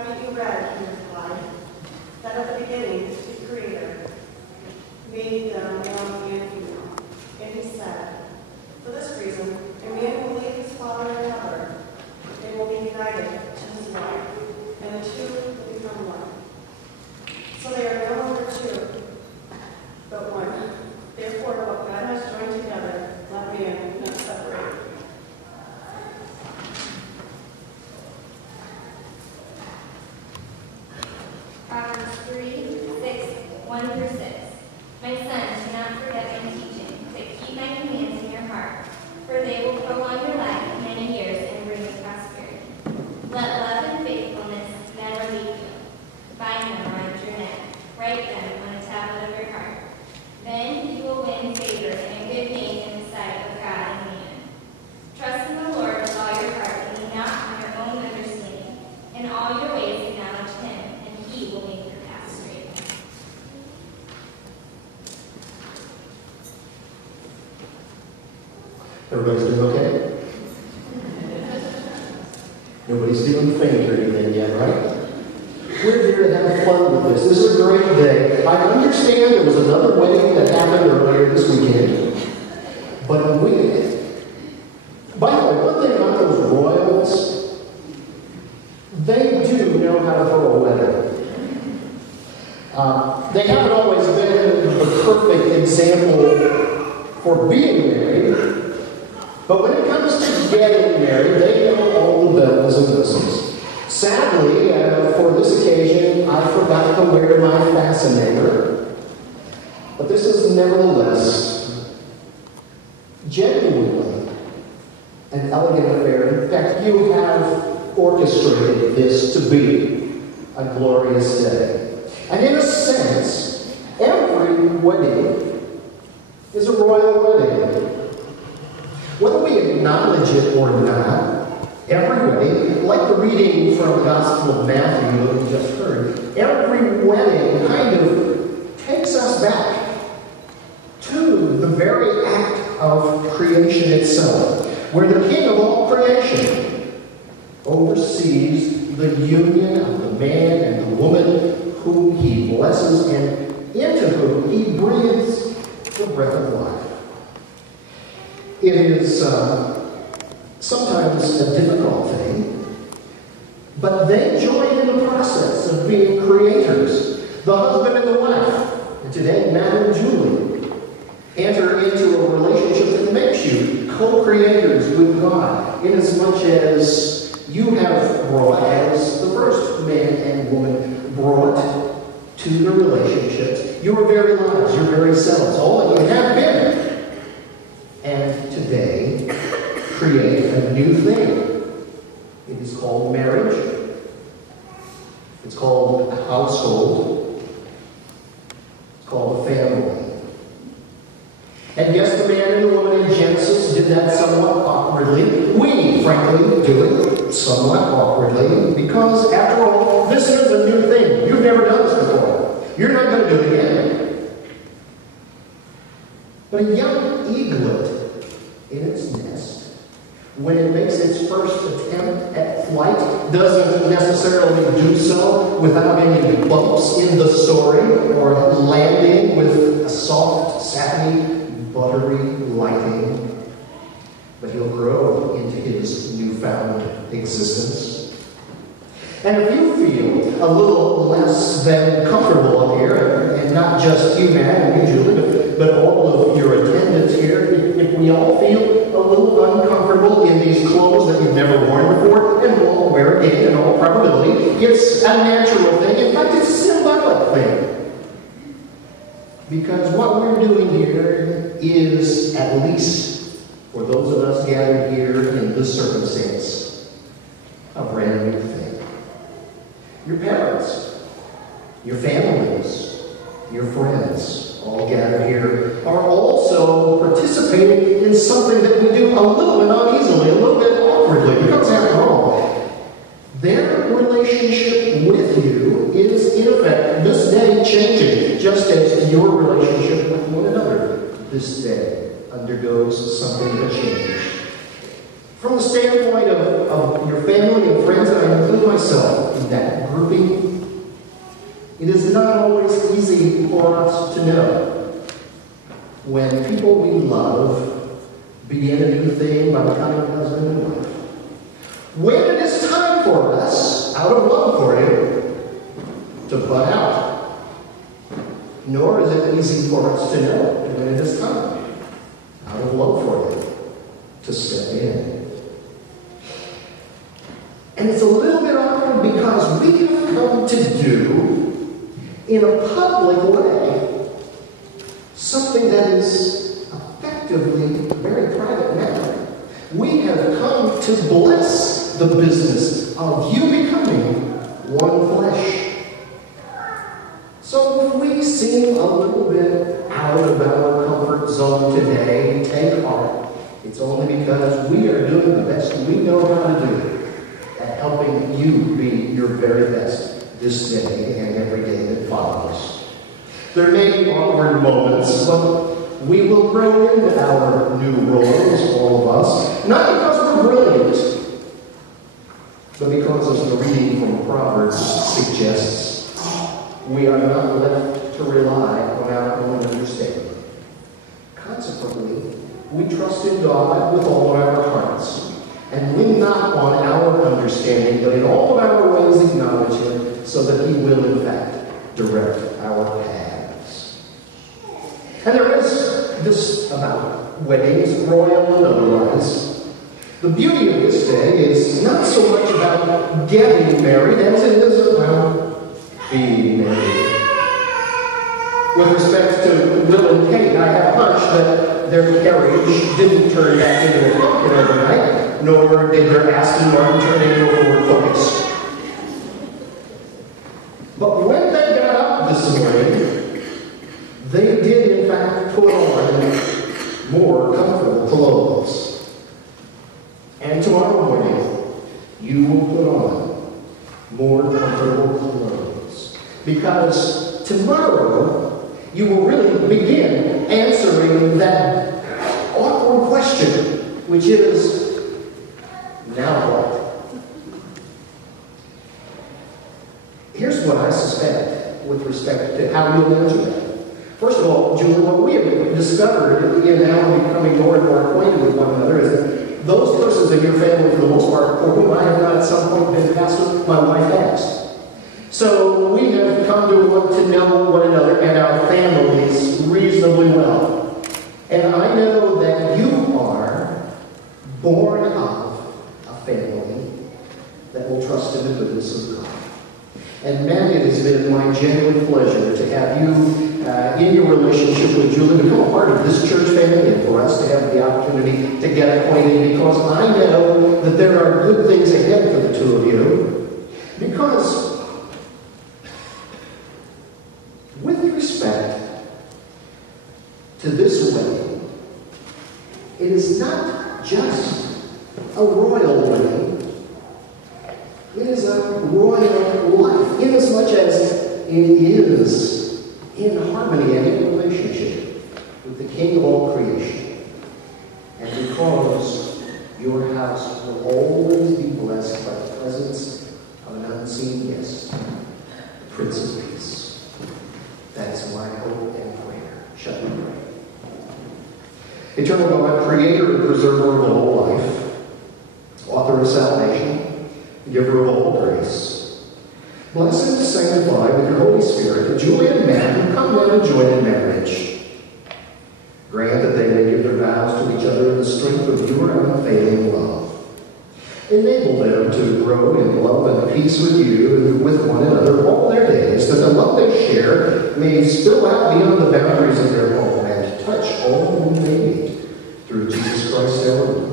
Haven't you read, he replied, that at the beginning the Creator made them male and female? And he said, for this reason, a man will leave his father and mother, and will be united to his wife, and the two will become one. So they are no longer two, but one. Therefore, what God has joined together, let man not separate. Proverbs 3:1-6. My son, do not forget my teaching, but keep my commands in your heart, for they will prolong your life many years and bring you prosperity. Let love and faithfulness never leave you. Bind them around your neck. Write them on a tablet of your heart. Then you will win favor and a good name in the sight of God and man. Trust in the Lord with all your heart and lean not on your own understanding. In all your ways acknowledge him, and he will make your path straight. Everybody's doing okay? Nobody's feeling faint or anything yet, right? We're here to have fun with this. This is a great day. I understand there was another wedding that happened earlier this weekend. But by the way, one thing about those royals, they do know how to throw a wedding. They haven't always been the perfect example for being married, but when it comes to getting married, they know all the bells and whistles. Sadly, for this occasion, I forgot to wear my fascinator, but this is nevertheless genuinely an elegant affair. In fact, you have orchestrated this to be a glorious day. And in a sense, every wedding is a royal wedding. Whether we acknowledge it or not, every wedding, like the reading from the Gospel of Matthew that we just heard, every wedding kind of takes us back to the very act of creation itself, where the King of all creation oversees the union of the man and the woman whom he blesses and into whom he breathes the breath of life. It is sometimes a difficult thing, but they join in the process of being creators. The husband and the wife, and today Matt and Julie, enter into a relationship that makes you co-creators with God, inasmuch as you have brought, as the first man and woman brought to the relationships, your very lives, your very selves, all that you have been. And today, create a new thing. It is called marriage. It's called a household. It's called a family. And yes, the man and the woman in Genesis did that somewhat awkwardly. We, frankly, do it somewhat awkwardly because, after all, this is a new thing. You've never done this before. You're not going to do it again. But a young eaglet in its nest, when it makes its first attempt at flight, doesn't necessarily do so without any bumps in the soaring or landing with a soft, satiny, buttery lighting. But he'll grow into his newfound existence. And if you feel a little less than comfortable up here, and not just you, Matt, and you, Julie, but all of your attendants here, if we all feel a little uncomfortable in these clothes that you've never worn before, and won't wear again in all probability, it's a natural thing. In fact, it's a symbolic thing. Because what we're doing here is, at least for those of us gathered here in this circumstance, a brand new thing. Your parents, your families, your friends, all gathered here, are also participating in something that we do a little bit uneasily, a little bit awkwardly, because after all, their relationship with you is, in effect, this day changing, just as your relationship with one another this day undergoes something that changes. From the standpoint of your family and friends, and I include myself in that group It is not always easy for us to know when people we love begin a new thing by becoming husband and wife. When it is time for us, out of love for you, to butt out. Nor is it easy for us to know when it is time, out of love for you, to step in. And it's a little bit awkward because we have come to do, in a public way, something that is effectively a very private matter. We have come to bless the business of you becoming one flesh. So if we seem a little bit out of our comfort zone today, take heart. It's only because we are doing the best we know how to do at helping you be your very best this day and every day that follows. There may be awkward moments, but we will grow into our new roles, all of us, not because we're brilliant, but because, as the reading from Proverbs suggests, we are not left to rely on our own understanding. Consequently, we trust in God with all of our hearts, and lean not on our understanding, but in all of our ways acknowledge Him, so that He will, in fact, direct our paths. And there is this about weddings, royal and otherwise. The beauty of this day is not so much about getting married as it is about being married. With respect to Will and Kate, I have a hunch that their marriage didn't turn back into a pumpkin overnight, nor did their Aston Martin turn into a Ford Focus. But when they got up this morning, they did in fact put on more comfortable clothes. And tomorrow morning, you will put on more comfortable clothes. Because tomorrow, you will really begin answering that awkward question, which is, now what? Here's what I suspect with respect to how you'll answer that. First of all, Julie, what we have discovered in now becoming more and more acquainted with one another is that those persons in your family, for the most part, for whom I have not at some point been pastor, my wife has. So we have come to want to know one another and our families reasonably well. And I know that you are born of a family that will trust in the goodness of God. And man, it has been my genuine pleasure to have you in your relationship with Julie become a part of this church family, and for us to have the opportunity to get acquainted, because I know that there are good things ahead for the two of you. Because with respect to this wedding, it is not just a royal wedding. It is a royal life, inasmuch as it is in harmony and in relationship with the King of all creation. And because your house will always be blessed by the presence of an unseen guest, the Prince of Peace. That is my hope and prayer. Shall we pray? Eternal God, creator and preserver of all life, author of salvation, giver of all grace, bless and sanctify with your Holy Spirit the Julie and Matt who come now to join in marriage. Grant that they may give their vows to each other in the strength of your unfailing love. Enable them to grow in love and peace with you and with one another all their days, that the love they share may spill out beyond the boundaries of their home and touch all whom they meet. Through Jesus Christ our Lord.